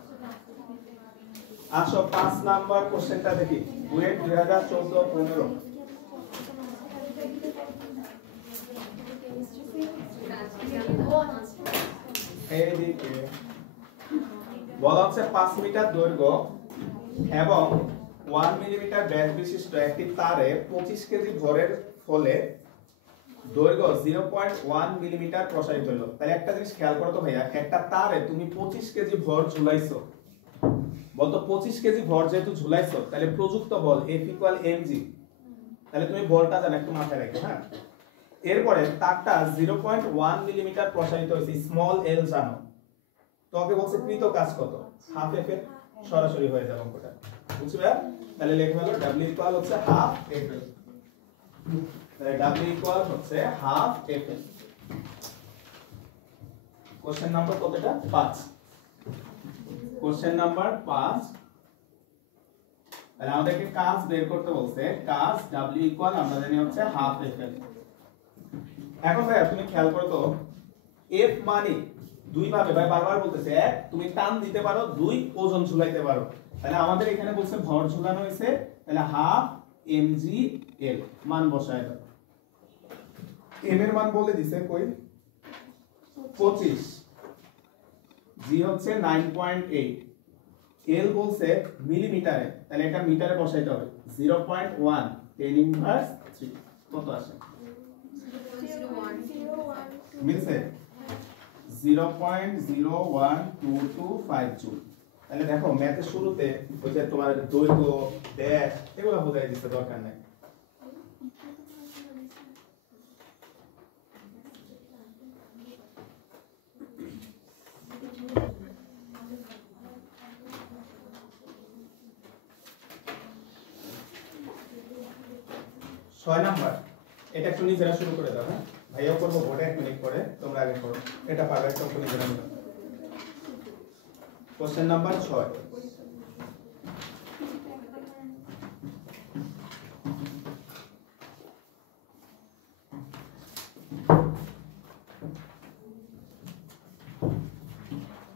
আসো 5 নাম্বার কোশ্চেনটা দেখি বুয়েট 2014-15 এইদিকে বলা হচ্ছে 5 মিটার দৈর্ঘ্য এবং 1 মিলিমিটার ব্যাস বিশিষ্ট একটি তারে 25 কেজি ভরের ফলে দৈর্ঘ্য 0.1 মিলিমিটার প্রসারিত হলো তাহলে একটা জিনিস খেয়াল করো তো ভাইয়া একটা তারে তুমি 25 কেজি ভর ঝুলাইছো বলতো 25 কেজি ভর যেহেতু ঝুলাইছো তাহলে প্রযুক্ত বল F = mg তাহলে তুমি বলটা জানো একটু মাথায় রাখো হ্যাঁ এরপরে তারটা 0.1 মিলিমিটার প্রসারিত হয়েছে স্মল l জানো তোকে বলছে কৃত কাজ কত হাফ f এর সরাসরি হয়ে যাবে অঙ্কটা বুঝছো তাহলে লেখা হলো w ইকুয়াল হচ্ছে হাফ f l তাহলে w ইকুয়াল হচ্ছে half f l question number কতটা 5 কোশ্চেন নাম্বার 5 তাহলে আমাদেরকে কাজ বের করতে বলছে কাজ w ইকুয়াল আমরা জানি হচ্ছে হাফ f l এখন ভাই তুমি খেয়াল করো তো f মানে দুই ভাবে ভাই বারবার বলতেছে এক তুমি টান দিতে পারো দুই ওজন ঝুলাইতে পারো তাহলে আমাদের এখানে বলছে ভর ঝুলানো হয়েছে তাহলে হাফ mg l মান বসায় দাও m এর মান বলে দিছে কই 25 g হচ্ছে 9.8 l বলছে মিলিমিটারে তাহলে এটা মিটারে বসাইতে হবে 0.1 10 ইনভার্স 3 কত আসে মিলছে 0.01225 জুল তাহলে দেখো ম্যাথের শুরুতে ওই যে তোমার দৈর্ঘ্য ব্যাস এগুলো বোঝাই দিতে দরকার নাই ছয় নাম্বার এটা একটু নিজেরা শুরু করে দাও হ্যাঁ ভাইয়াও করবো ভোটে 1 মিনিট পরে তোমরা আগে করো এটা পারবে একটু নিজেরা নিও question number 6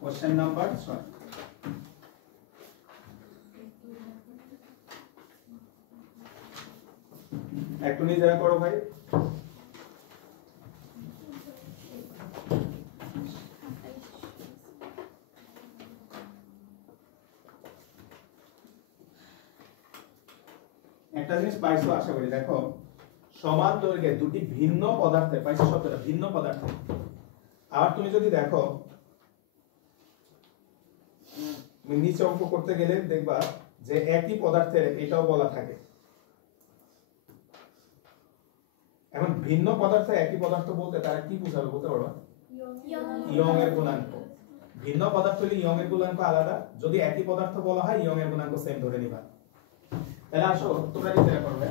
question question number 6 একটু নিজেরা করো ভাই। একটা জিনিস পাইছো আশা করি, দেখো সমান দৈর্ঘ্যের দুটি ভিন্ন পদার্থের, পাইছো শব্দটা ভিন্ন পদার্থের। আর তুমি যদি দেখো নিচে অঙ্ক করতে গেলে দেখবা যে একই পদার্থের এটাও বলা থাকে। এখন ভিন্ন পদার্থ একই পদার্থ বলতে তারা কি বোঝাবে বলতে পারবা? ইয়ং এর গুণাঙ্ক। ভিন্ন পদার্থ হলে ইয়ং এর গুণাঙ্ক আলাদা, যদি একই পদার্থ বলা হয় ইয়ং এর গুণাঙ্ক সেম ধরে নিবা। তাহলে আসো তোমরা নিজেরা করবে।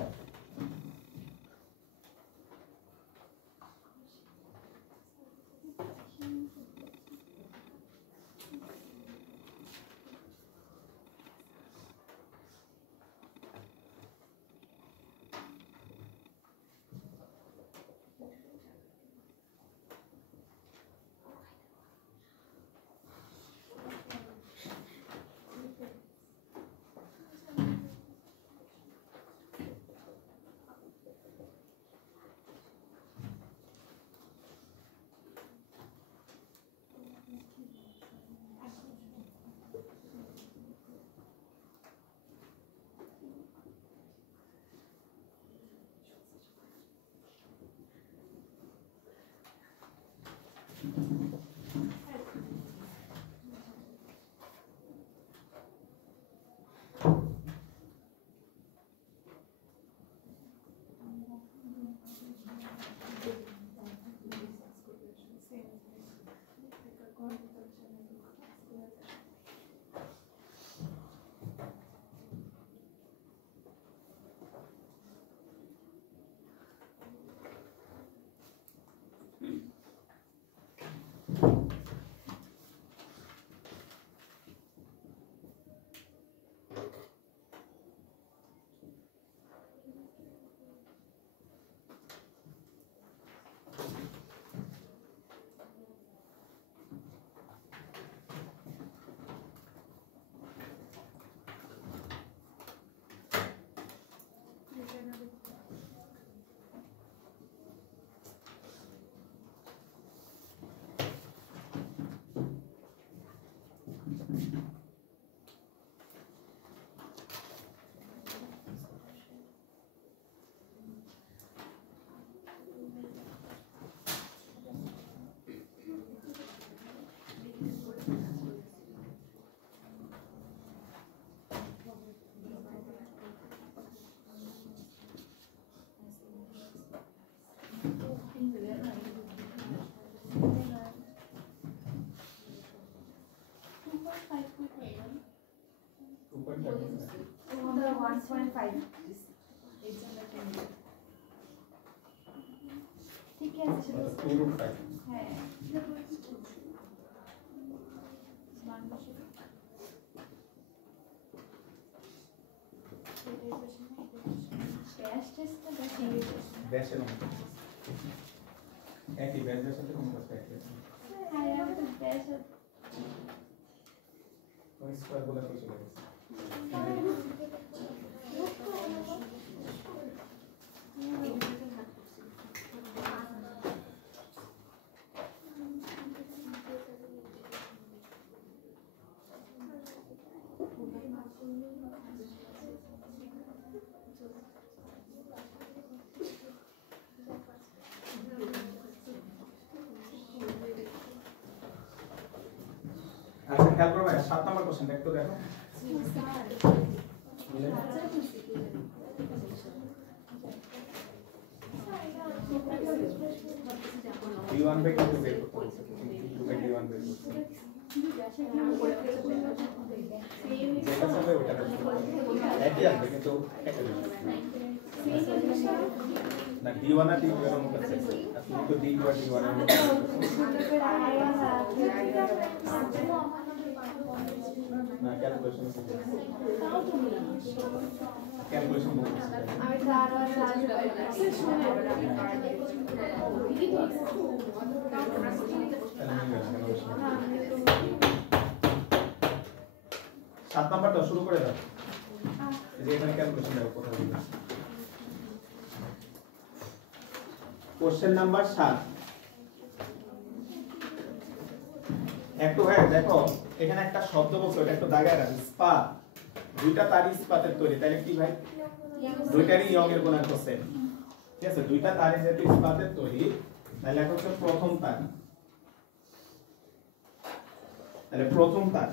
ঠিক আছে হ্যাঁ ব্যাসের অঙ্ক একই ব্যাসের সাথে কোন কথা একই হ্যাঁ আমি তো ব্যাস ওই স্কয়ার বলা কিছু লাগে আচ্ছা খেয়াল করবে 7 নম্বর কোশ্চেন একটু দেখো d1 বাই q বের করতে বলছে 2 বাই d1 বের করতে যেটা হবে ওটা একই আসবে কিন্তু একটা না d1 আর d2 এর মধ্যে আছে আপনি তো d2 আর d1 এর মধ্যে না ক্যালকুলেশন বলতে আমি তার আর তাহলে 7 নাম্বারটা শুরু করে দাও। এই যে এখানে ক্যালকুলেশন দাও কোথায় দিবে। Question number 7। একটু হ্যাঁ দেখো এখানে একটা শব্দ বলছো, এটা একটু দাগায় রাখো, ইস্পাত। দুইটা তার ইস্পাতের তৈরি, তাহলে কি ভাই? দুইটারই ইয়ং এর গুণাঙ্ক সেম। ঠিক আছে, দুইটা তারে যেহেতু ইস্পাতের তৈরি, তাহলে এখন হচ্ছে প্রথম তার। তাহলে প্রথম তার,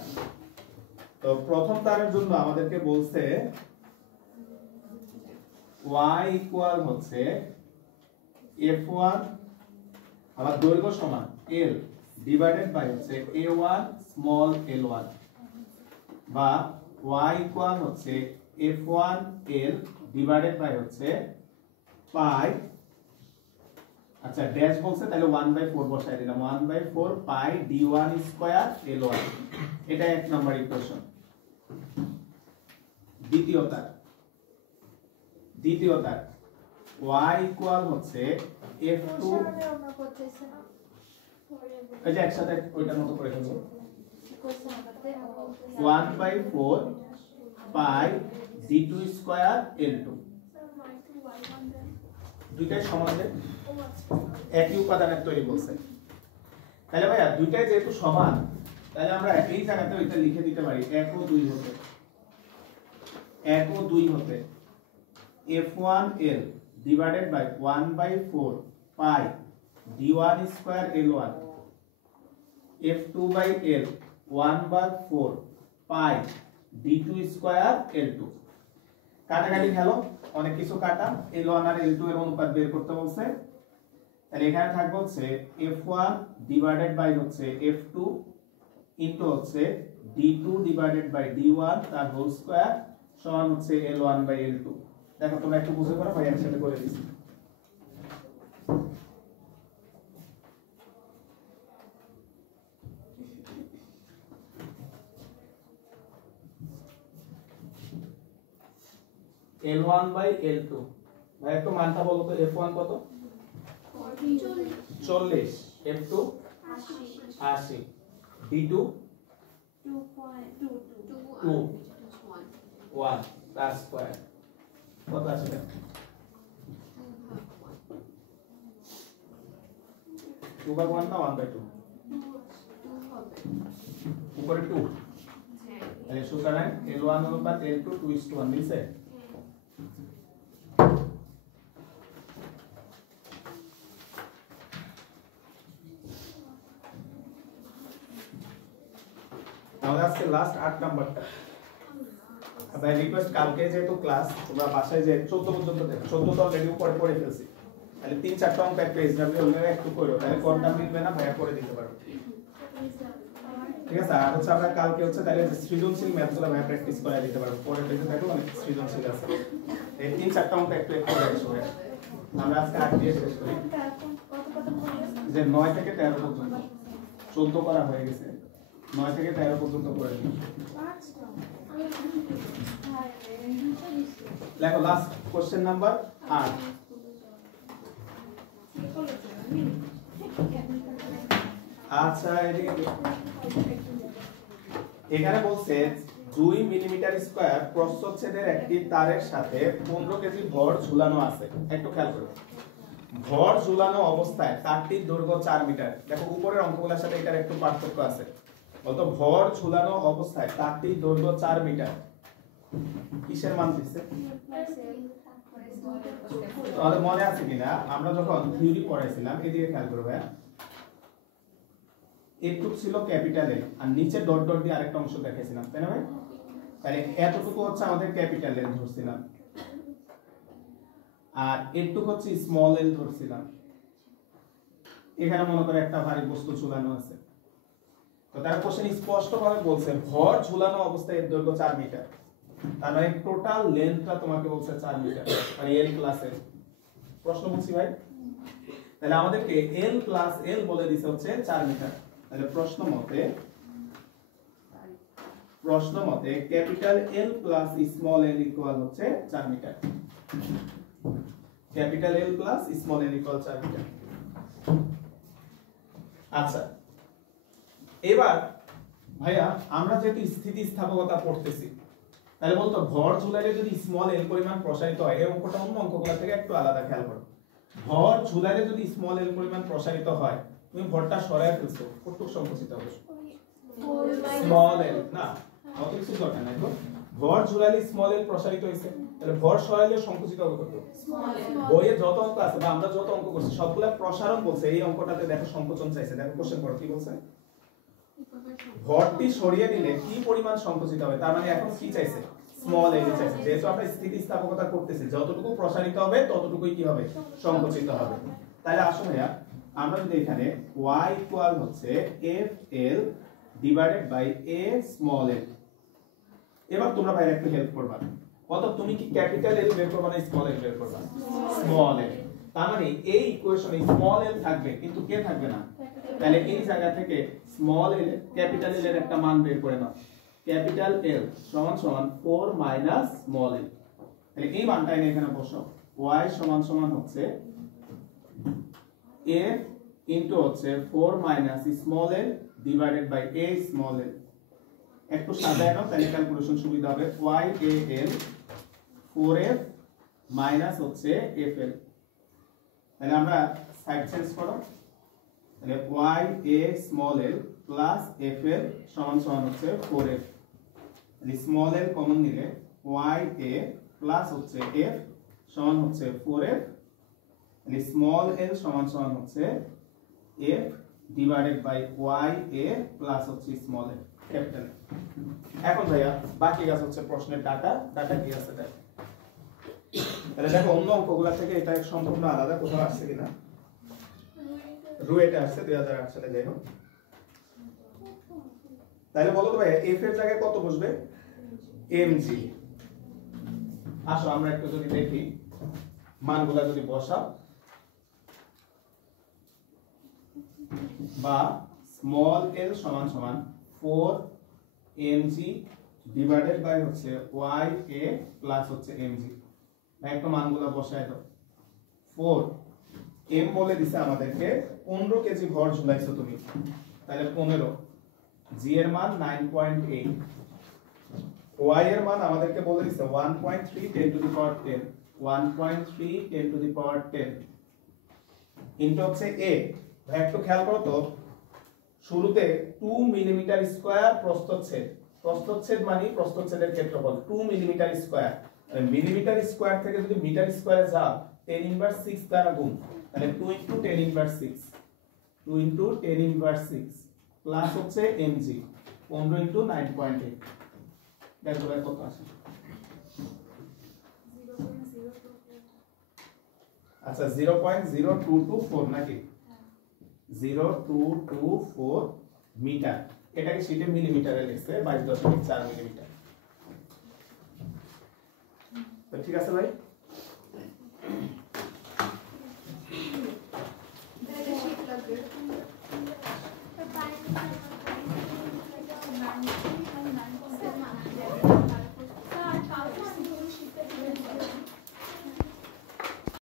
তো প্রথম তারের জন্য আমাদেরকে বলছে y ইকুয়াল হচ্ছে f1 আমার দৈর্ঘ্য সমান l ডিভাইডেড বাই হচ্ছে a1 স্মল l1, বা y ইকুয়াল হচ্ছে f1 l ডিভাইডেড বাই হচ্ছে পাই, আচ্ছা ড্যাশ বলছে তাহলে 1/4 বসাই দিলাম, 1/4 পাই d1 স্কয়ার l1। এটা এক নাম্বার ইকুয়েশন। দ্বিতীয়টা y ইকুয়াল হচ্ছে f2, এই যে একসাথে ওইটার মতো করে ফেলবো, 1/4 পাই d2 স্কয়ার l2। দুইটাই সমান, একই উপাদানের তৈরি বলছে। তাহলে ভাইয়া দুইটাই যেহেতু সমান, তাহলে আমরা এই জায়গাতে ওইটা লিখে দিতে পারি 1 ও 2 হতে, 1 ও 2 হতে f1l divided by 1/4 pi d1 square l1, f2/l 1/4 pi d2 square l2। কাটাকাটি খেলো, অনেক কিছু কাটা, l1 আর l2 এর অনুপাত বের করতে বলছে। তাহলে এখানে থাকবে হচ্ছে f1 ডিভাইডেড বাই হচ্ছে f2 ইনটু হচ্ছে d2 ডিভাইডেড বাই d1 তার হোল স্কয়ার সমান হচ্ছে l1/l2। দেখো তোমরা একটু বুঝে করো, ভাই একসাথে করে দিছি। l1/l2 ভাই একটু মানটা বলো তো, f1 কত? 40, f2 80, d2 1 তার স্কয়ার কত আসবে? 2/1 না 1/2? উপরে 2, তাহলে সুতরাং l1 অনুপাত l2 2:1 দিছে। আমাদের আজকে লাস্ট 8 নাম্বারটা। ভাই রিকোয়েস্ট কালকে যেহেতু ক্লাস, তোমরা বাসায় যে 14 পর্যন্ত দেখো, 14 তো অলরেডি উপরে পড়ে ফেলছি, তাহলে 3-4টা অঙ্ক একটা এসডব্লিউ ওনারা একটু করো, তাহলে কোনটা মিলবে না ভাইয়া করে দিতে পারবে। ঠিক আছে, আর হচ্ছে আমরা কালকে হচ্ছে তাহলে সৃজনশীল ম্যাথগুলো ভাইয়া প্র্যাকটিস করে দিতে পারবো, পরে পেজে থাকো অনেক সৃজনশীল আছে, এই 3-4টা অঙ্ক একটু রাখছো ভাইয়া। আমরা আজকে 8 দিয়ে শেষ করি, যে 9 থেকে 13 পর্যন্ত 14 করা হয়ে গেছে, 9 থেকে 13 পর্যন্ত করে দিই। দেখো লাস্ট কোশ্চেন নাম্বার 8। আচ্ছা এখানে বলছে 2 মিলিমিটার স্কয়ার প্রস্থচ্ছেদের একটি তারের সাথে 15 কেজি ভর ঝুলানো আছে। একটু খেয়াল করো, ভর ঝুলানো অবস্থায় তারটির দৈর্ঘ্য 4 মিটার। দেখো উপরের অঙ্কগুলোর সাথে এটার একটু পার্থক্য আছে, বলতো ভর ঝুলানো অবস্থায় তারটির দৈর্ঘ্য 4 মিটার, কিসের মান দিচ্ছে? তোমাদের মনে আছে কিনা আমরা যখন থিওরি পড়াইছিলাম, এদিকে খেয়াল করবে, একটু ছিল ক্যাপিটাল এল আর নিচে ডট ডট দিয়ে আরেকটা অংশ দেখাইছিলাম, তাই না ভাই? তাহলে এতটুকু হচ্ছে আমাদের ক্যাপিটাল এল ধরছিলাম, আর এটুকু হচ্ছে স্মল এল ধরছিলাম। এখানে মনে করে একটা ভারী বস্তু ঝুলানো আছে, তো তার কোশ্চেন স্পষ্টভাবে বলছে ভর ঝুলানো অবস্থায় এর দৈর্ঘ্য 4 মিটার, তার মানে টোটাল লেন্থটা তোমাকে বলছে 4 মিটার, মানে এল প্লাস এল। প্রশ্ন বলছি ভাই, তাহলে আমাদেরকে এল প্লাস এল বলে দিছে হচ্ছে 4 মিটার। তাহলে প্রশ্ন মতে capital L plus small L equal হচ্ছে 4 metre. Capital L plus small L equal 4 metre. আচ্ছা এবার ভাইয়া আমরা যেহেতু স্থিতিস্থাপকতা পড়তেছি, তাহলে বলতো ভর ঝুলাইলে যদি স্মল এল পরিমাণ প্রসারিত হয়, এই অঙ্কটা অন্য অঙ্কগুলো থেকে একটু আলাদা, খেয়াল করো। ভর ঝুলাইলে যদি স্মল এল পরিমাণ প্রসারিত হয়, তুমি ভরটা সরায় ফেলছো, কতটুকু সংকুচিত হবে? স্মল এল না, অত কিছু দরকার নাই তো। ভর ঝুলাইলে স্মল এল প্রসারিত হইছে, তাহলে ভর সরাইলে সংকুচিত হবে কত? বইয়ে যত অঙ্ক আছে বা আমরা যত অঙ্ক করছি সবগুলা প্রসারণ বলছে, এই অঙ্কটাতে দেখো সংকোচন চাইছে। দেখো কোশ্চেন পড়ো কি বলছে, ভরটি সরিয়ে দিলে কি পরিমাণ সংকুচিত হবে, তার মানে এখন কি চাইছে? স্মল এল চাইছে। যেহেতু আমরা স্থিতিস্থাপকতা করতেছি, যতটুকু প্রসারিত হবে ততটুকুই কি হবে? সংকুচিত হবে। তাহলে আসো ভাইয়া, আমরা যদি এখানে y ইকুয়াল হচ্ছে fl divided by a small l, এবার তোমরা ভাইয়া একটু হেল্প করবা। কত, তুমি কি ক্যাপিটাল এল বের করবা না স্মল এল বের করবা? স্মল এল। তার মানে এই ইকুয়েশনে স্মল এল থাকবে কিন্তু কে থাকবে না। তাহলে এই জায়গা থেকে স্মল এল ক্যাপিটাল এল এর একটা মান বের করে নাও। ক্যাপিটাল এল সমান সমান 4 মাইনাস স্মল এল। তাহলে এই মানটা এনে এখানে বসাও। y সমান সমান হচ্ছে a ইনটু হচ্ছে 4 minus small L divided by a small L. একটু সাজায় নাও তাহলে ক্যালকুলেশন সুবিধা হবে। y a l 4f minus হচ্ছে fl। তাহলে আমরা সাইড চেঞ্জ করো, তাহলে y a small l plus fl সমান সমান হচ্ছে 4f। তাহলে স্মল l কমন নিলে y a প্লাস হচ্ছে f সমান হচ্ছে 4f। তাহলে স্মল l সমান সমান হচ্ছে f divided by y a plus হচ্ছে স্মল l ক্যাপিটাল। এখন ভাইয়া বাকি কাজ হচ্ছে প্রশ্নের ডাটা কি আছে দেখ। তাহলে দেখো অন্য অঙ্কগুলো থেকে এটা সম্পূর্ণ আলাদা, কোথাও আসছে কিনা। রুয়েটে আসছে 2008 সালে, যাই হোক। তাহলে বলো তো ভাই f এর জায়গায় কত বসবে? mg। আসো আমরা একটু যদি দেখি মানগুলা যদি বসাও, বা স্মল l সমান সমান 4 mg ডিভাইডেড বাই হচ্ছে y a প্লাস হচ্ছে mg। একটা মানগুলা বসায় দাও। 4 m বলে দিছে আমাদেরকে 15 কেজি ভর ঝুলাইছো তুমি, তাহলে 15। g এর মান 9.8, y এর মান আমাদেরকে বলে দিছে 1.3 10 to the power 10, 1.3 10 to the power 10 into হচ্ছে a। ভাই একটু খেয়াল করো তো, শুরুতে 2 মিলিমিটার স্কয়ার প্রস্থচ্ছেদ, প্রস্থচ্ছেদ মানে প্রস্থচ্ছেদের ক্ষেত্রফল 2 মিলিমিটার স্কয়ার। মিলিমিটার স্কয়ার থেকে যদি মিটার স্কয়ারে যাও 10 ইনভার্স 6 দ্বারা গুণ, তাহলে 2 into 10 inverse 6, 2 into 10 inverse 6 plus হচ্ছে mg 15 ইনটু 9.8। দেখো ভাই কত আসে। আচ্ছা 0.0224 নাকি? 0224 মিটার। এটাকে শীটে মিলিমিটারে লিখছে 22.4 মিলিমিটার। তো ঠিক আছে ভাই।